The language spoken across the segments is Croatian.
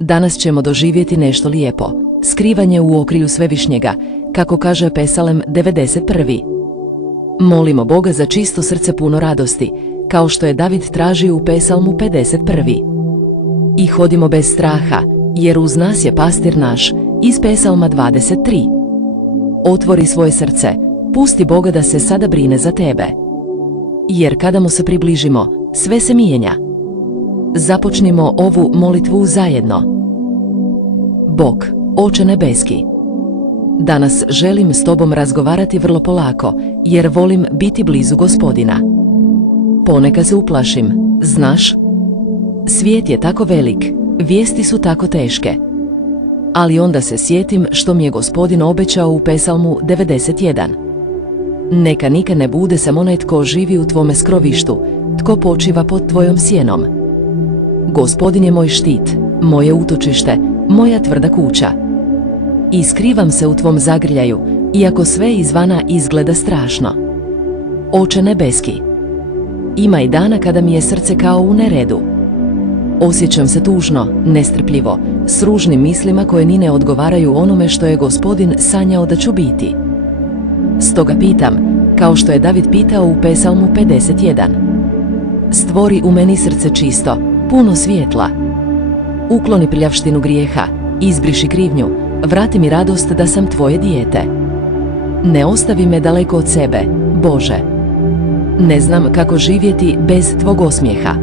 Danas ćemo doživjeti nešto lijepo, skrivanje u okrilju Svevišnjega, kako kaže Pesalem 91. Molimo Boga za čisto srce puno radosti, kao što je David tražio u Pesalmu 51. I hodimo bez straha, jer uz nas je pastir naš, iz Pesalma 23. Otvori svoje srce, pusti Boga da se sada brine za tebe. Jer kada mu se približimo, sve se mijenja. Započnimo ovu molitvu zajedno. Bog, Oče nebeski, danas želim s tobom razgovarati vrlo polako, jer volim biti blizu Gospodina. Ponekad se uplašim, znaš? Svijet je tako velik, vijesti su tako teške. Ali onda se sjetim što mi je Gospodin obećao u Pesalmu 91. Neka nikad ne bude samo onaj tko živi u tvome skrovištu, tko počiva pod tvojom sjenom. Gospodin je moj štit, moje utočište, moja tvrda kuća. I skrivam se u tvom zagrljaju, iako sve izvana izgleda strašno. Oče nebeski, ima i dana kada mi je srce kao u neredu. Osjećam se tužno, nestrpljivo, s ružnim mislima koje ni ne odgovaraju onome što je Gospodin sanjao da ću biti. Stoga pitam, kao što je David pitao u Pesalmu 51. Stvori u meni srce čisto, puno svjetla. Ukloni prljavštinu grijeha, izbriši krivnju, vrati mi radost da sam tvoje dijete. Ne ostavi me daleko od sebe, Bože. Ne znam kako živjeti bez tvog osmijeha.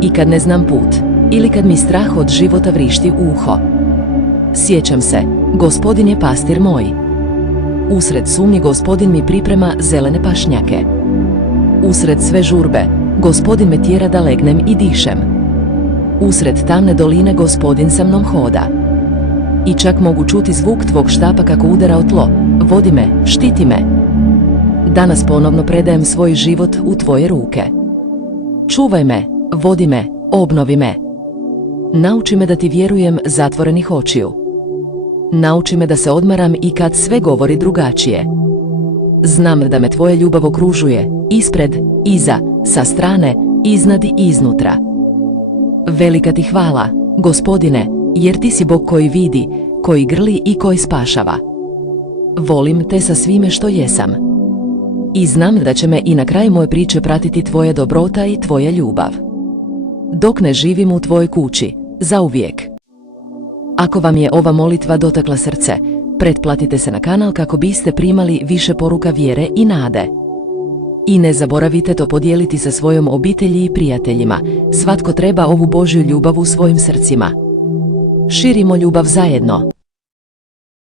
I kad ne znam put, ili kad mi strah od života vrišti u uho. Sjećam se, Gospodin je pastir moj. Usred sumnji Gospodin mi priprema zelene pašnjake. Usred sve žurbe, Gospodin me tjera da legnem i dišem. Usred tamne doline Gospodin sa mnom hoda. I čak mogu čuti zvuk tvog štapa kako udara o tlo, vodi me, štiti me. Danas ponovno predajem svoj život u tvoje ruke. Čuvaj me, vodi me, obnovi me. Nauči me da ti vjerujem zatvorenih očiju. Nauči me da se odmaram i kad sve govori drugačije. Znam da me tvoja ljubav okružuje, ispred, iza, sa strane, iznad i iznutra. Velika ti hvala, Gospodine, jer ti si Bog koji vidi, koji grli i koji spašava. Volim te sa svime što jesam. I znam da će me i na kraju moje priče pratiti tvoja dobrota i tvoja ljubav. Dok ne živim u tvojoj kući, zauvijek. Ako vam je ova molitva dotakla srce, pretplatite se na kanal kako biste primali više poruka vjere i nade. I ne zaboravite to podijeliti sa svojom obitelji i prijateljima, svatko treba ovu Božju ljubav u svojim srcima. Širimo ljubav zajedno.